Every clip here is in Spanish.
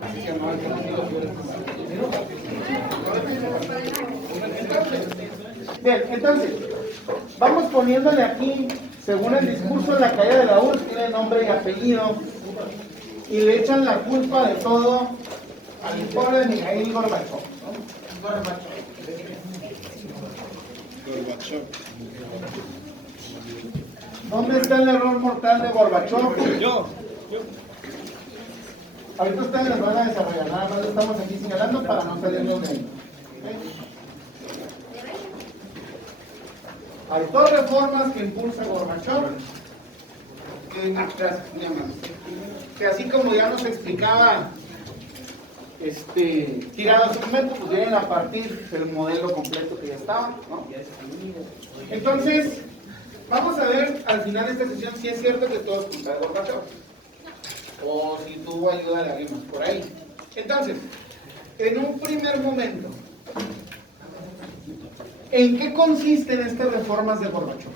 Así se llamaba el partido. Bien, entonces, vamos poniéndole aquí, según el discurso, la caída de la URSS tiene nombre y apellido, y le echan la culpa de todo al pobre de Mikhail Gorbachov, ¿no? Gorbachov. ¿Dónde está el error mortal de Gorbachov? Yo. Ahorita ustedes les van a desarrollar, nada más lo estamos aquí señalando para no salirnos de ahí. Hay dos reformas que impulsa Gorbachov, que así como ya nos explicaba tirado a su momento, pues vienen a partir del modelo completo que ya estaba, ¿no? Entonces, vamos a ver al final de esta sesión si es cierto que todo es culpa de Gorbachov, o si tuvo ayuda de alguien más por ahí. Entonces, en un primer momento, ¿en qué consisten estas reformas de Gorbachov?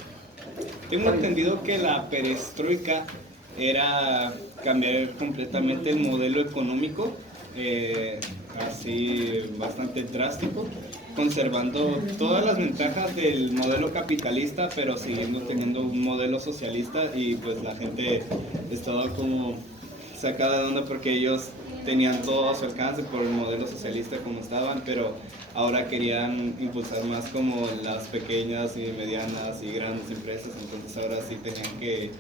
Tengo entendido que la perestroika era cambiar completamente el modelo económico, así bastante drástico, conservando todas las ventajas del modelo capitalista, pero siguiendo teniendo un modelo socialista, y pues la gente estaba como sacada de onda porque ellos tenían todo a su alcance por el modelo socialista como estaban, pero ahora querían impulsar más como las pequeñas y medianas y grandes empresas, entonces ahora sí tenían que,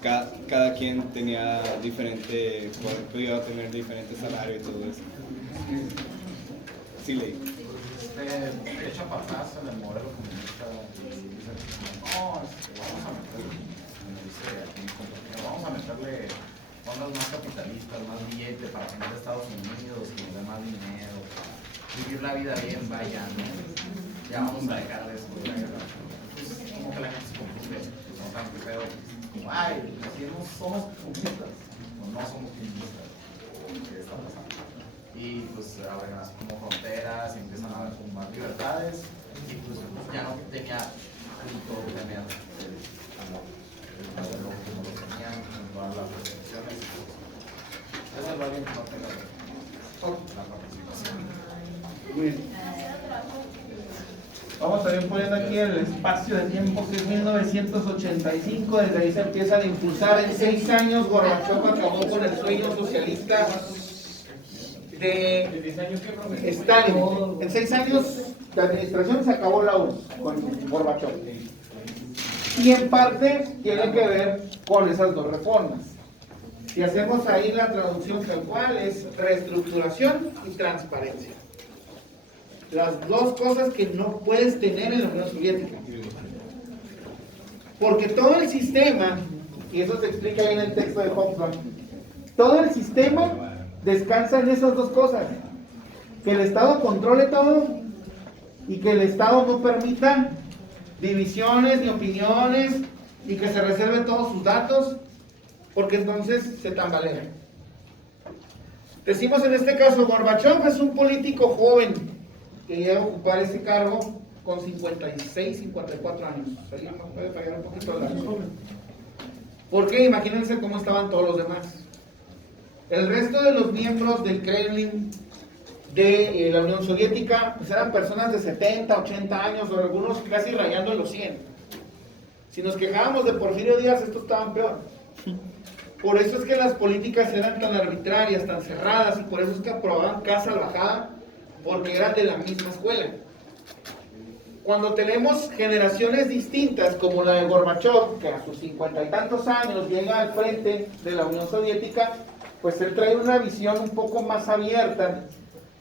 cada quien tenía diferente, podía tener diferente salario y todo eso. Sí, leí. Echa para atrás en el modelo comunista y dice, no, vamos a meterle, me dice aquí mi compañero, vamos a meterle ondas más capitalistas, más billete para tener Estados Unidos, que nos dé más dinero, vivir la vida bien, vaya, ¿no? Ya vamos a dejar de eso, de la guerra. Pues, como que la gente se confunde, no tan pero como, ay, si no somos comunistas, o no somos comunistas, ¿qué está pasando? Y pues abren así como fronteras y empiezan a haber como más libertades, y pues ya no tenía todo que tener el modelo como lo tenían, con todas las restricciones. Eso es lo bien que no tenga la participación. Muy bien. Vamos a ir poniendo aquí el espacio de tiempo que es 1985, desde ahí se empiezan a impulsar. En 6 años Gorbachov acabó con el sueño socialista de Stalin. En 6 años de administración se acabó la URSS con Gorbachov. Y en parte tiene que ver con esas dos reformas. Si hacemos ahí la traducción tal cual, es reestructuración y transparencia. Las dos cosas que no puedes tener en la Unión Soviética. Porque todo el sistema, y eso se explica ahí en el texto de Hobsbawm, todo el sistema descansa en esas dos cosas. Que el Estado controle todo y que el Estado no permita divisiones ni opiniones y que se reserve todos sus datos, porque entonces se tambalea. Decimos en este caso, Gorbachov es un político joven que llega a ocupar ese cargo con 56, 54 años. O sea, puede fallar un poquito la razón. Porque imagínense cómo estaban todos los demás. El resto de los miembros del Kremlin de la Unión Soviética pues eran personas de 70, 80 años, o algunos casi rayando en los 100. Si nos quejábamos de Porfirio Díaz, estos estaban peor. Por eso es que las políticas eran tan arbitrarias, tan cerradas, y por eso es que aprobaban cada salvajada, porque eran de la misma escuela. Cuando tenemos generaciones distintas, como la de Gorbachov, que a sus 50 y tantos años llega al frente de la Unión Soviética, pues él trae una visión un poco más abierta,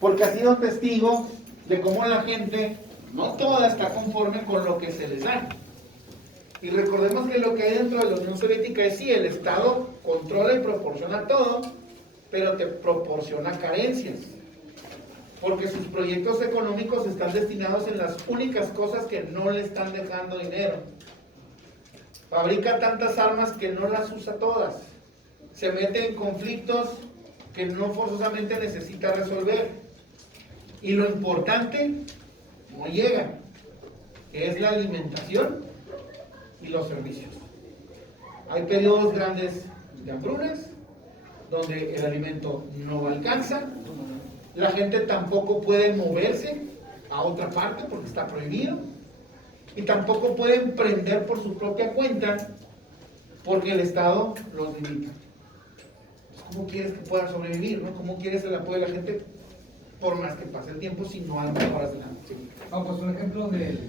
porque ha sido testigo de cómo la gente, no toda está conforme con lo que se les da. Y recordemos que lo que hay dentro de la Unión Soviética es sí, el Estado controla y proporciona todo, pero te proporciona carencias. Porque sus proyectos económicos están destinados en las únicas cosas que no le están dejando dinero. Fabrica tantas armas que no las usa todas. Se mete en conflictos que no forzosamente necesita resolver. Y lo importante no llega, que es la alimentación y los servicios. Hay periodos grandes de hambrunas donde el alimento no alcanza, la gente tampoco puede moverse a otra parte porque está prohibido, y tampoco puede emprender por su propia cuenta porque el Estado los limita. ¿Cómo quieres que puedan sobrevivir, no? ¿Cómo quieres el apoyo de la gente por más que pase el tiempo si no hay mejoras de la sí. Pues un ejemplo del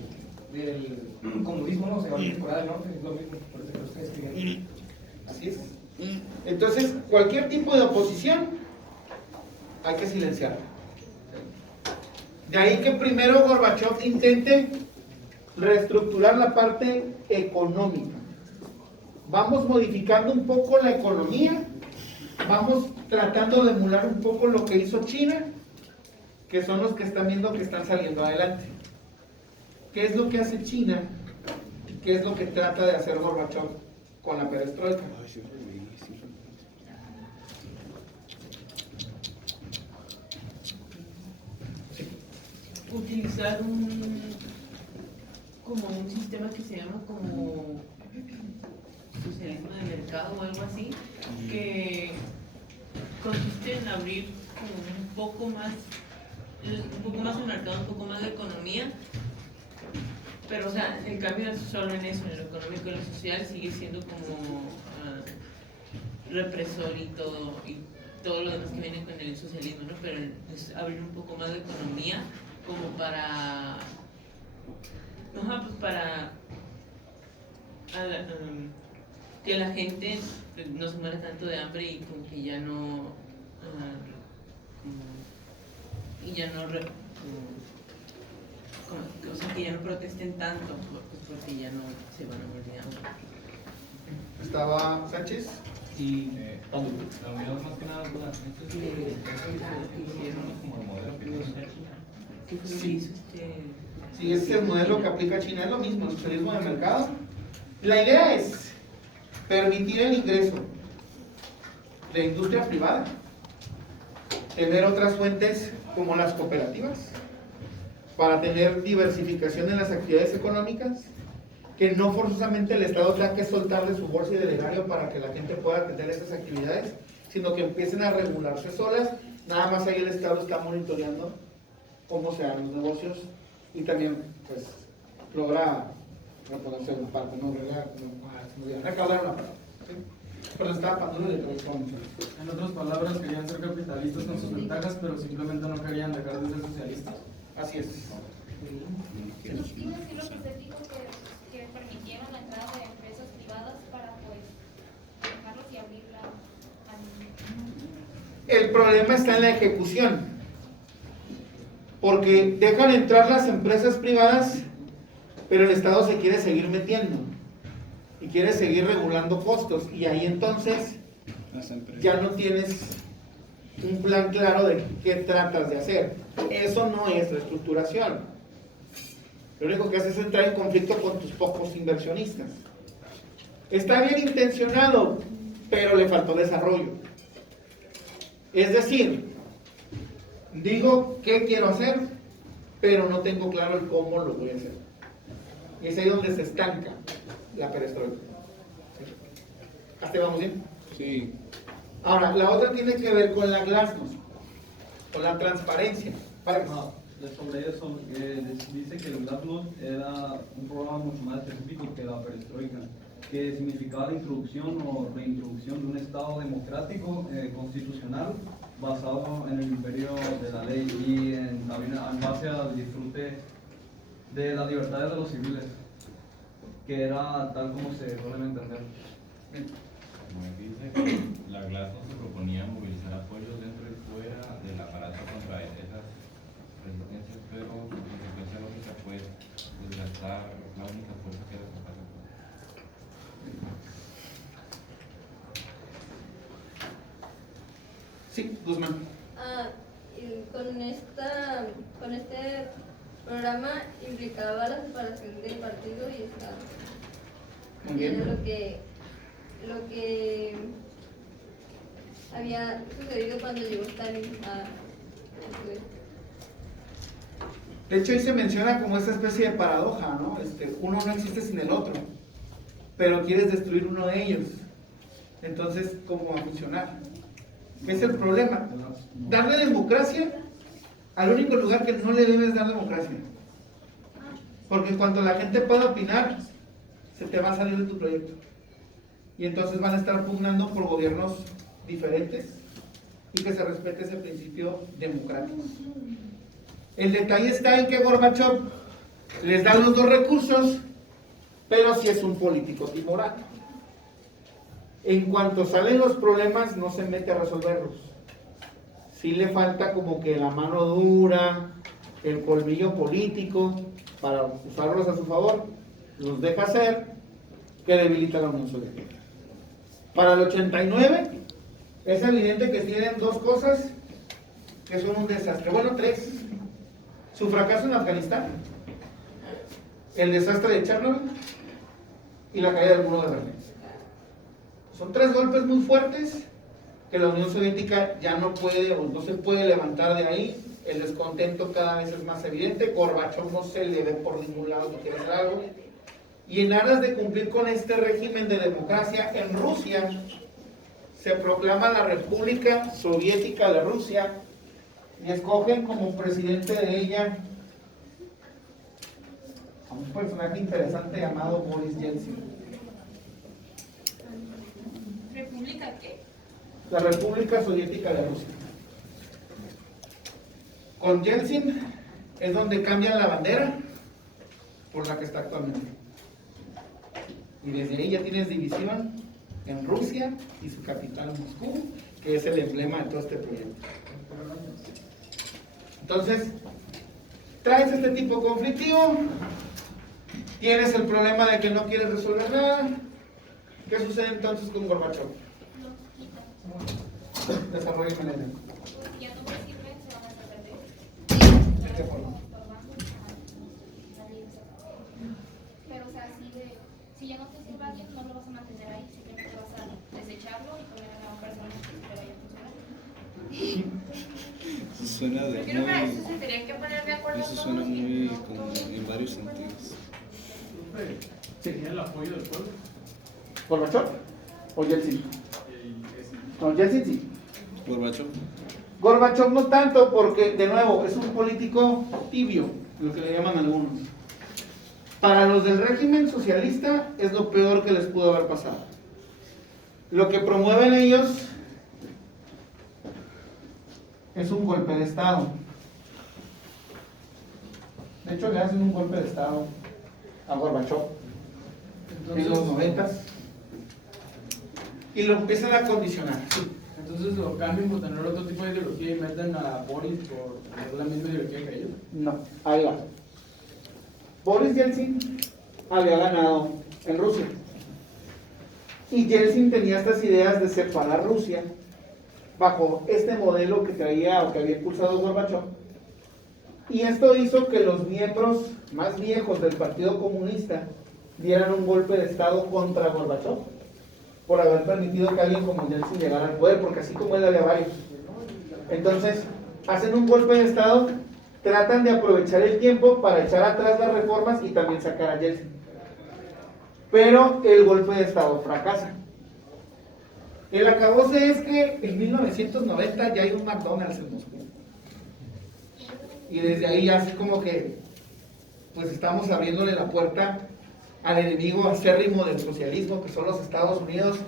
comunismo, ¿no? O sea, en Corea del Norte es lo mismo, por eso que ustedes escriben. Así es. Entonces, cualquier tipo de oposición hay que silenciarla. De ahí que primero Gorbachov intente reestructurar la parte económica. Vamos modificando un poco la economía, vamos tratando de emular un poco lo que hizo China, que son los que están viendo que están saliendo adelante. ¿Qué es lo que hace China? ¿Qué es lo que trata de hacer Gorbachov con la perestroika? Utilizar como un sistema que se llama como socialismo de mercado o algo así, que consiste en abrir como un poco más el mercado, un poco más de economía, pero o sea, el cambio es solo en eso, en lo económico y lo social sigue siendo como represor y todo lo demás que viene con el socialismo, ¿no? Pero es abrir un poco más de economía como para que la gente no se muera tanto de hambre y como que ya no o sea, que ya no protesten tanto pues porque ya no se van a morir de hambre. ¿Estaba Sánchez? Y la unidad más que nada, eso hicieron como el modelo que hizo China. ¿Qué fue lo que hizo Sí, ese es el modelo que aplica China, es lo mismo, el socialismo de mercado. La idea es permitir el ingreso de industria privada, tener otras fuentes como las cooperativas, para tener diversificación en las actividades económicas, que no forzosamente el Estado tenga que soltar de su bolsa y del erario para que la gente pueda atender esas actividades, sino que empiecen a regularse solas. Nada más ahí el Estado está monitoreando cómo se dan los negocios y también pues logra reponerse en parte, no recaudar una parte. ¿Sí? Pero estaba Panduro de En otras palabras, querían ser capitalistas con sus ventajas, pero simplemente no querían dejar de ser socialistas. Así es. Los fines y lo que usted dijo que permitieron la entrada de empresas privadas para pues dejarlos y abrirla al... El problema está en la ejecución, porque dejan entrar las empresas privadas, pero el Estado se quiere seguir metiendo y quiere seguir regulando costos, y ahí entonces ya no tienes un plan claro de qué tratas de hacer. Eso no es reestructuración. Lo único que haces es entrar en conflicto con tus pocos inversionistas. Está bien intencionado, pero le faltó desarrollo. Es decir, digo qué quiero hacer, pero no tengo claro el cómo lo voy a hacer. Y es ahí donde se estanca la perestroika. ¿Sí? ¿Hasta ahí vamos bien? Sí. Ahora, la otra tiene que ver con la glasnost, con la transparencia. Para que... Sobre eso, dice que el glasnost era un programa mucho más específico que la perestroika, que significaba la introducción o reintroducción de un Estado democrático constitucional basado en el imperio de la ley y también en base al disfrute de las libertades de los civiles, que era tal como se suele entender. Como dice, la glasnost se proponía movilizar apoyos dentro y fuera del aparato contra esas resistencias, pero su consecuencia lógica fue desgastar la única fuerza que era capaz de poder. Sí, Guzmán. Y con este programa implicaba la separación del partido y Estado. Muy bien. Lo que había sucedido cuando llegó Stalin a poder. De hecho, ahí se menciona como esa especie de paradoja, ¿no? Uno no existe sin el otro, pero quieres destruir uno de ellos. Entonces, ¿cómo va a funcionar? ¿Qué es el problema? Darle democracia al único lugar que no le debes dar democracia. Porque en cuanto la gente pueda opinar, se te va a salir de tu proyecto. Y entonces van a estar pugnando por gobiernos diferentes y que se respete ese principio democrático. El detalle está en que Gorbachov les da los dos recursos, pero sí es un político timorato. En cuanto salen los problemas, no se mete a resolverlos. Sí le falta como que la mano dura, el colmillo político, para usarlos a su favor. Los deja hacer, que debilita a la Unión Soviética. Para el 89, es evidente que tienen dos cosas que son un desastre. Bueno, tres. Su fracaso en Afganistán, el desastre de Chernobyl y la caída del muro de Berlín. Son tres golpes muy fuertes que la Unión Soviética ya no puede o no se puede levantar de ahí. El descontento cada vez es más evidente. Gorbachov no se le ve por ningún lado que quiere hacer algo. Y en aras de cumplir con este régimen de democracia, en Rusia se proclama la República Soviética de Rusia y escogen como presidente de ella a un personaje interesante llamado Boris Yeltsin. ¿República qué? La República Soviética de Rusia. Con Yeltsin es donde cambian la bandera por la que está actualmente. Y desde ahí ya tienes división en Rusia y su capital Moscú, que es el emblema de todo este proyecto. Entonces, traes este tipo conflictivo, tienes el problema de que no quieres resolver nada. ¿Qué sucede entonces con Gorbachov? Desarrollo en Ya no me sirven, se van a perder. ¿De qué forma? Pero, o sea, si ya no te sirve alguien, no lo vas a mantener ahí, simplemente vas a desecharlo y poner a una persona que vaya a funcionar. Eso suena de Yo creo que para eso muy... se tendrían que poner de acuerdo Eso todos suena y muy no como todos. en varios sentidos. ¿Tenía el apoyo del pueblo? ¿Gorbachov o Yeltsin? No, Yeltsin sí. Gorbachov. Gorbachov no tanto porque, de nuevo, es un político tibio, lo que le llaman algunos. Para los del régimen socialista es lo peor que les pudo haber pasado. Lo que promueven ellos es un golpe de Estado. De hecho, le hacen un golpe de Estado a Gorbachov en los 90 y lo empiezan a condicionar. Entonces lo cambian por tener otro tipo de ideología y meten a Boris por tener la misma ideología que ellos. No, ahí va. Boris Yeltsin había ganado en Rusia. Y Yeltsin tenía estas ideas de separar Rusia bajo este modelo que traía o que había impulsado Gorbachov. Y esto hizo que los miembros más viejos del Partido Comunista dieran un golpe de Estado contra Gorbachov por haber permitido que alguien como Yeltsin llegara al poder, porque así como él había varios. Entonces, hacen un golpe de Estado, tratan de aprovechar el tiempo para echar atrás las reformas y también sacar a Yeltsin. Pero el golpe de Estado fracasa. El acabose es que en 1990 ya hay un McDonald's en Moscú. Y desde ahí así como que pues estamos abriéndole la puerta al enemigo acérrimo del socialismo, que son los Estados Unidos,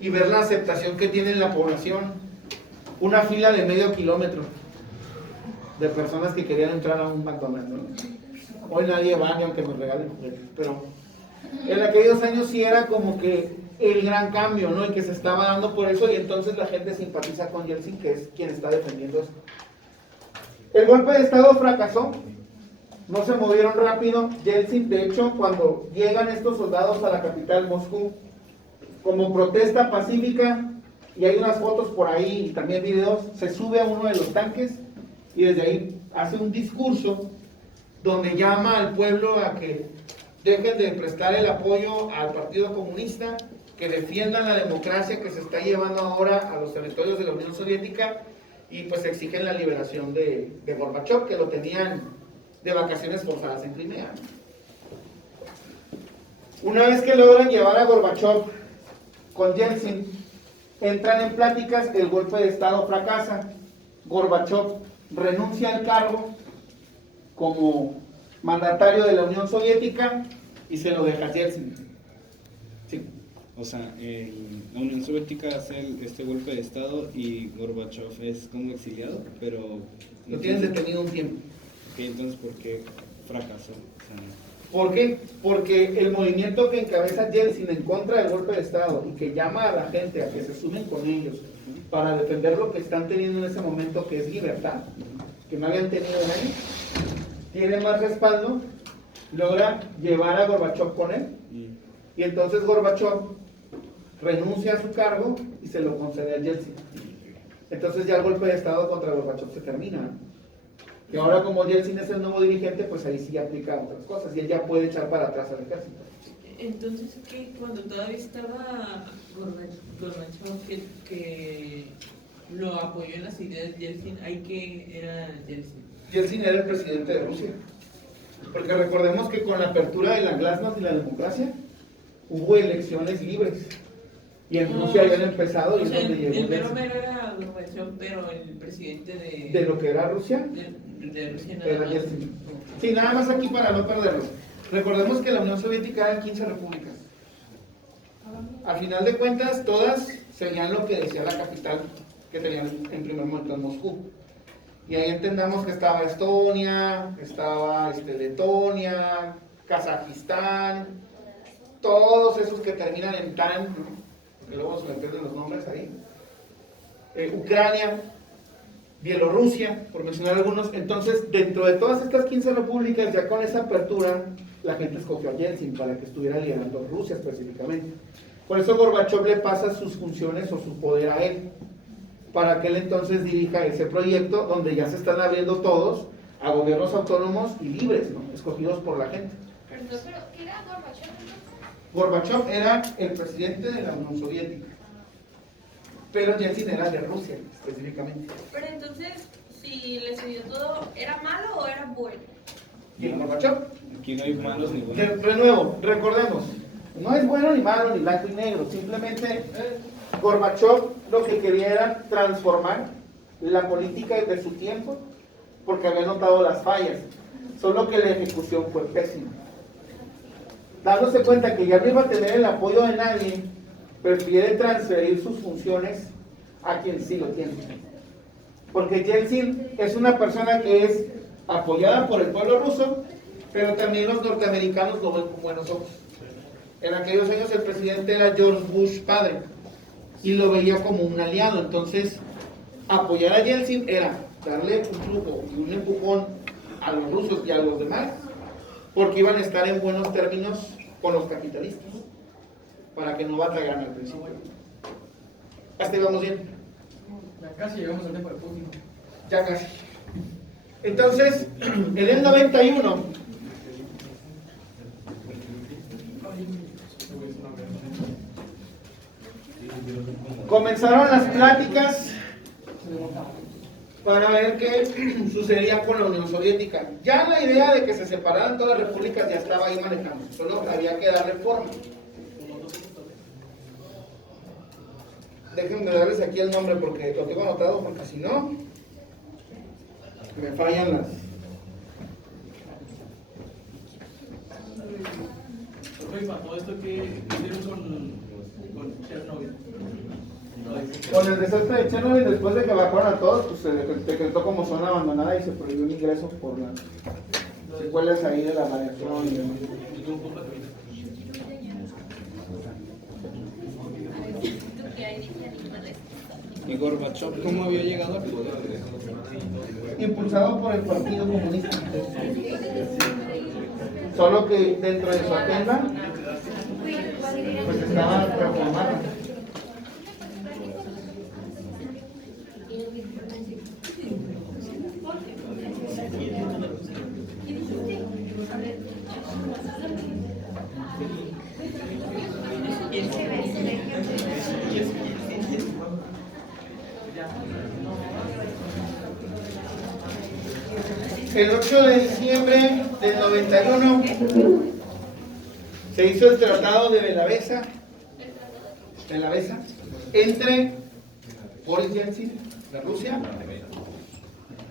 y ver la aceptación que tiene la población. Una fila de medio kilómetro de personas que querían entrar a un McDonald's, ¿no? Hoy nadie va ni aunque nos regalen juguetes, pero en aquellos años sí era como que el gran cambio, ¿no? Y que se estaba dando por eso, y entonces la gente simpatiza con Yeltsin, que es quien está defendiendo esto. El golpe de Estado fracasó, no se movieron rápido. Yeltsin, de hecho, cuando llegan estos soldados a la capital, Moscú, como protesta pacífica, y hay unas fotos por ahí y también videos, se sube a uno de los tanques y desde ahí hace un discurso donde llama al pueblo a que dejen de prestar el apoyo al Partido Comunista, que defiendan la democracia que se está llevando ahora a los territorios de la Unión Soviética, y pues exigen la liberación de Gorbachov, que lo tenían de vacaciones forzadas en Crimea. Una vez que logran llevar a Gorbachov con Yeltsin, entran en pláticas, el golpe de Estado fracasa, Gorbachov renuncia al cargo como mandatario de la Unión Soviética y se lo deja a Yeltsin. Sí. O sea, la Unión Soviética hace este golpe de Estado y Gorbachev es como exiliado, pero... Lo tienen detenido un tiempo. Ok, entonces, ¿por qué fracasó? O sea, ¿por qué? Porque el movimiento que encabeza Yeltsin en contra del golpe de Estado y que llama a la gente a que se sumen con ellos para defender lo que están teniendo en ese momento, que es libertad, que no habían tenido años, tiene más respaldo, logra llevar a Gorbachov con él, y entonces Gorbachov renuncia a su cargo y se lo concede a Yeltsin. Entonces ya el golpe de Estado contra Gorbachov se termina, ¿no? Y ahora como Yeltsin es el nuevo dirigente, pues ahí sí aplica otras cosas y él ya puede echar para atrás al ejército. Entonces, ¿qué? Cuando todavía estaba Gorbachev, que lo apoyó en las ideas de Yeltsin, ¿ahí qué era Yeltsin? Yeltsin era el presidente de Rusia. Porque recordemos que con la apertura de la glasnost y la democracia, hubo elecciones libres. Y en Rusia habían empezado y es donde llegó el mero Yeltsin. mero era Gorbachev, pero el presidente De lo que era Rusia, de Rusia nada era más. Yeltsin. Sí, nada más aquí para no perderlo. Recordemos que la Unión Soviética eran 15 repúblicas. A final de cuentas, todas seguían lo que decía la capital que tenían en primer momento en Moscú. Y ahí entendamos que estaba Estonia, estaba Letonia, Kazajistán, todos esos que terminan en tan, ¿no? Que luego se me pierden los nombres ahí. Ucrania, Bielorrusia, por mencionar algunos. Entonces, dentro de todas estas 15 repúblicas, ya con esa apertura, la gente escogió a Yeltsin para que estuviera liderando Rusia específicamente. Por eso Gorbachov le pasa sus funciones o su poder a él, para que él entonces dirija ese proyecto donde ya se están abriendo todos a gobiernos autónomos y libres, ¿no? Escogidos por la gente. Pero, ¿qué era Gorbachev entonces? Gorbachov era el presidente de la Unión Soviética, pero Yeltsin era de Rusia específicamente. Pero entonces, si le subió todo, ¿era malo o era bueno? ¿Y el Gorbachov? aquí no hay malos ni buenos. De nuevo, recordemos, no es bueno ni malo ni blanco y negro, simplemente Gorbachov lo que quería era transformar la política de su tiempo porque había notado las fallas, solo que la ejecución fue pésima. Dándose cuenta que ya no iba a tener el apoyo de nadie, prefiere transferir sus funciones a quien sí lo tiene. Porque Yeltsin es una persona que es apoyada por el pueblo ruso, pero también los norteamericanos lo ven con buenos ojos. En aquellos años el presidente era George Bush padre y lo veía como un aliado. Entonces, apoyar a Yeltsin era darle un flujo y un empujón a los rusos y a los demás, porque iban a estar en buenos términos con los capitalistas, para que no batallaran al principio. Hasta ahí vamos bien. Ya casi llegamos al tiempo de Putin. Ya casi. Entonces, en el 91, comenzaron las pláticas para ver qué sucedía con la Unión Soviética. Ya la idea de que se separaran todas las repúblicas ya estaba ahí manejando, solo había que darle forma. Déjenme darles aquí el nombre porque lo tengo anotado, porque si no me fallan las. Para todo esto que hicieron con Chernobyl. Con el desastre de Chernobyl, después de que evacuaron a todos, pues se decretó como zona abandonada y se prohibió el ingreso por las secuelas ahí de la radiación y demás. ¿Y Gorbachev cómo había llegado al poder? Impulsado por el Partido Comunista. Solo que dentro de su agenda, pues estaba transformada. El 8 de diciembre del 91 se hizo el Tratado de Belavesa, entre Boris Yeltsin de Rusia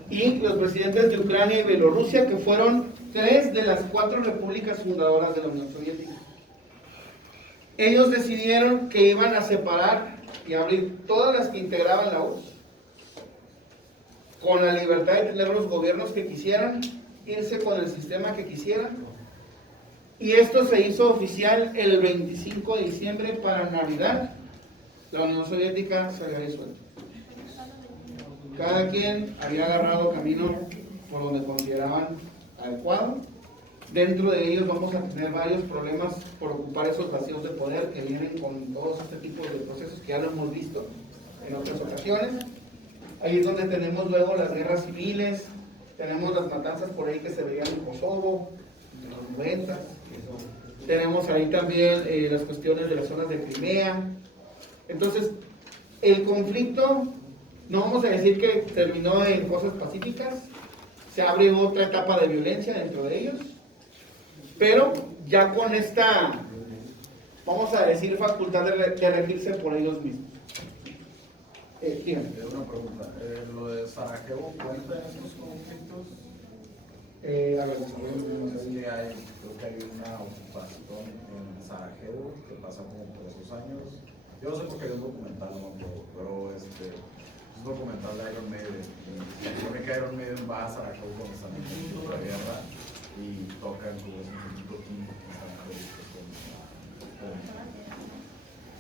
y los presidentes de Ucrania y Bielorrusia, que fueron 3 de las 4 repúblicas fundadoras de la Unión Soviética. Ellos decidieron que iban a separar y abrir todas las que integraban la URSS, con la libertad de tener los gobiernos que quisieran, irse con el sistema que quisieran. Y esto se hizo oficial el 25 de diciembre para Navidad. La Unión Soviética se había disuelto. Cada quien había agarrado camino por donde consideraban adecuado. Dentro de ellos vamos a tener varios problemas por ocupar esos vacíos de poder que vienen con todos este tipo de procesos que ya lo hemos visto en otras ocasiones. Ahí es donde tenemos luego las guerras civiles, tenemos las matanzas por ahí que se veían en Kosovo, en los 90. Tenemos ahí también las cuestiones de las zonas de Crimea. Entonces, el conflicto, no vamos a decir que terminó en cosas pacíficas, se abre otra etapa de violencia dentro de ellos, pero ya con esta, vamos a decir, facultad de regirse por ellos mismos. Dígame. Una pregunta, ¿lo de Sarajevo cuenta en estos conflictos? A ver, Es que creo que hay una ocupación en Sarajevo que pasa como por esos años. Yo no sé por qué es un documental, no me acuerdo, pero es un documental de Iron Maiden. Y se supone que Iron Maiden va a Sarajevo cuando están en la guerra y tocan como un poquito químico en Sarajevo.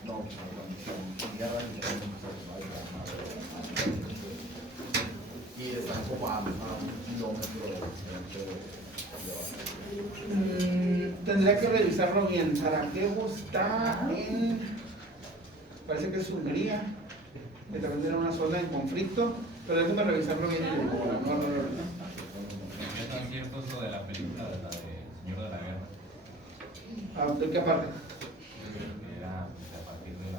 No, con guerra y están como a 1 kilómetro de tendría que revisarlo bien. Sarajevo está en, parece que es Hungría, que también tiene una zona en conflicto, pero déjame revisarlo bien. ¿Qué tan cierto es lo de la película de la de Señor de la Guerra? ¿De qué parte? Era a partir de la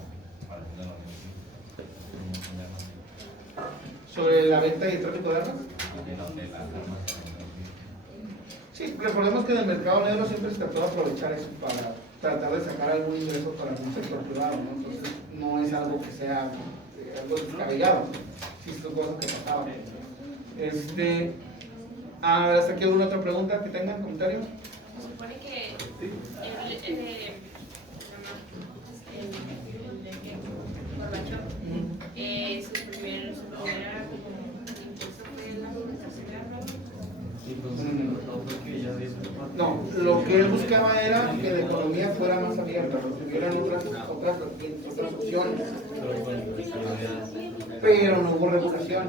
¿Sobre la venta y el tráfico de armas? Sí, recordemos que en el mercado negro siempre se trató de aprovechar eso para tratar de sacar algún ingreso para un sector privado, ¿no? Entonces no es algo que sea algo descabellado, si son cosas que pasaban. ¿Hasta aquí alguna otra pregunta que tengan, comentario? Se supone que Gorbachov, su primera impulso fue la comunicación. No, lo que él buscaba era que la economía fuera más abierta, que tuvieran otras opciones, pero no hubo regulación,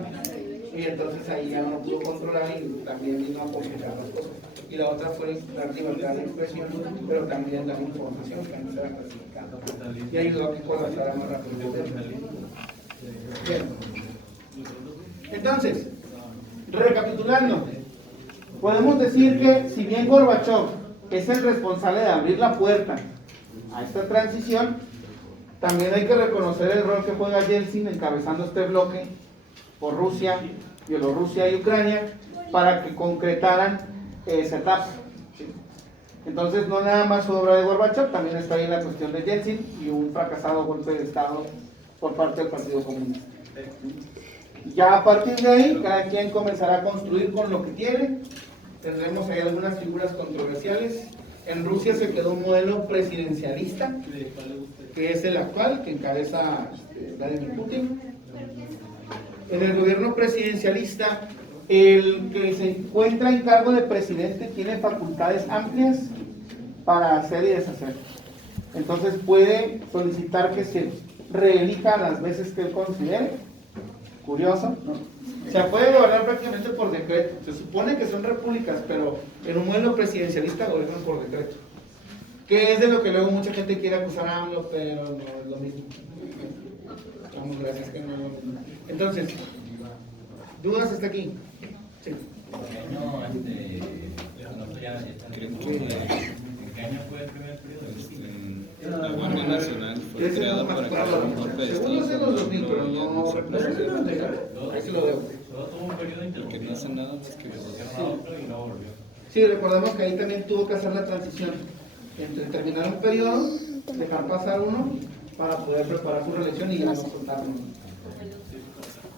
y entonces ahí ya no lo pudo controlar y también vino a complicar las cosas. Y la otra fue dar libertad de expresión, pero también dar información que antes era clasificada, y ayudó a que colapsara más rápido. Bien. Entonces, recapitulando, podemos decir que si bien Gorbachov es el responsable de abrir la puerta a esta transición, también hay que reconocer el rol que juega Yeltsin encabezando este bloque por Rusia, Bielorrusia y Ucrania para que concretaran esa etapa. Entonces no nada más fue obra de Gorbachov, también está ahí la cuestión de Yeltsin y un fracasado golpe de Estado por parte del Partido Comunista. Ya a partir de ahí, cada quien comenzará a construir con lo que tiene. Tendremos ahí algunas figuras controversiales. En Rusia se quedó un modelo presidencialista, que es el actual, que encabeza Vladimir Putin. En el gobierno presidencialista, el que se encuentra en cargo de presidente tiene facultades amplias para hacer y deshacer. Entonces puede solicitar que se reelija las veces que él considere. Curioso, ¿no? Se puede gobernar prácticamente por decreto. Se supone que son repúblicas, pero en un modelo presidencialista gobiernan por decreto. Que es de lo que luego mucha gente quiere acusar a AMLO, pero no es lo mismo. Vamos, gracias que no es lo mismo. Entonces, ¿dudas hasta aquí? Sí. ¿En qué año fue el primer periodo? La Guardia Nacional fue creada para acabar un golpe de Estado. Según los 2000, pero no recuerdo. Ahí se lo debo. Solo tuvo un periodo Porque no hacen nada más que a otro y luego volvió. Sí, recordemos que ahí también tuvo que hacer la transición entre terminar un periodo, dejar pasar uno para poder preparar su reelección y ya no soltarlo.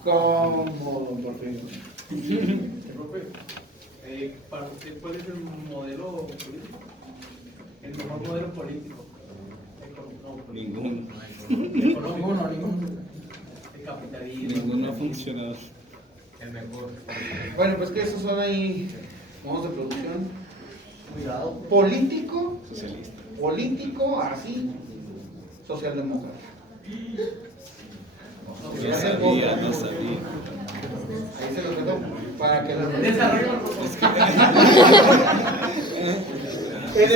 ¿Cómo? ¿Por qué? Profe, para usted, ¿cuál es el modelo político? El mejor modelo político. Ninguno. Ninguno. El capitalismo. Ninguno ha funcionado. El mejor. Bueno, pues que esos son ahí modos de producción. Cuidado. Político, así, socialdemócrata. No sabía. Ahí se los dejo para que los En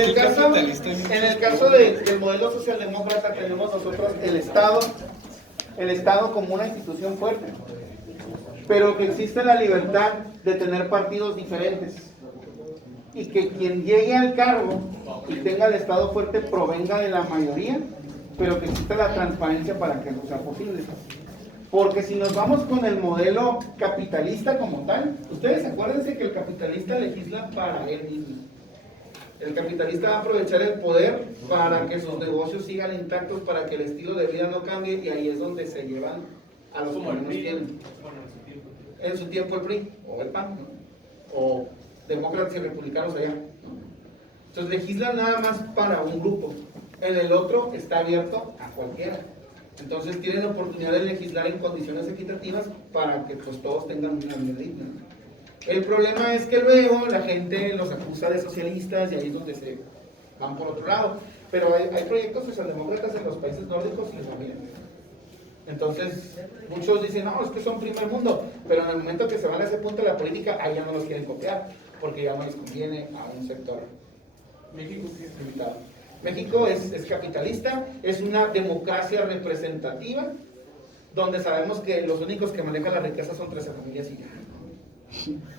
el caso del modelo socialdemócrata tenemos nosotros el Estado como una institución fuerte, pero que existe la libertad de tener partidos diferentes y que quien llegue al cargo y tenga el Estado fuerte provenga de la mayoría, pero que exista la transparencia para que eso sea posible. Porque si nos vamos con el modelo capitalista como tal, ustedes acuérdense que el capitalista legisla para él mismo. El capitalista va a aprovechar el poder para que sus negocios sigan intactos, para que el estilo de vida no cambie, y ahí es donde se llevan a los que menos tienen. En su tiempo el PRI, o el PAN, ¿no? O demócratas y republicanos allá, ¿no? Entonces legislan nada más para un grupo. En el otro está abierto a cualquiera. Entonces tienen oportunidad de legislar en condiciones equitativas para que pues todos tengan una vida digna. El problema es que luego la gente los acusa de socialistas y ahí es donde se van por otro lado. Pero hay proyectos socialdemócratas en los países nórdicos y les va bien. Entonces muchos dicen, no, es que son primer mundo, pero en el momento que se van a ese punto de la política, ahí ya no los quieren copiar, porque ya no les conviene a un sector limitado. México es capitalista, es una democracia representativa, donde sabemos que los únicos que manejan la riqueza son 13 familias y ya.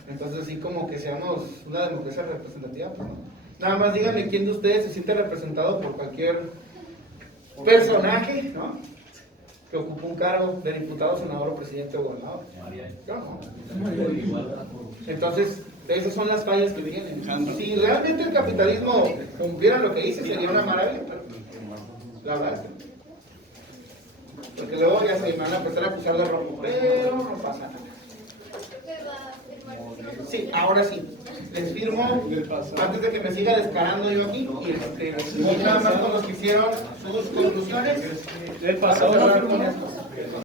Entonces, así como que seamos una democracia representativa, pues no. Nada más díganme quién de ustedes se siente representado por cualquier personaje, ¿no?, que ocupa un cargo de diputado, senador o presidente o gobernador. Yo no. Entonces, esas son las fallas que tienen. Si realmente el capitalismo cumpliera lo que dice, sería una maravilla. La verdad. Porque luego ya se van a empezar a acusar de robo, pero no pasa nada. Sí, ahora sí. Les firmo antes de que me siga descarando yo aquí. Y voy nada más con los que hicieron sus conclusiones. El pasado.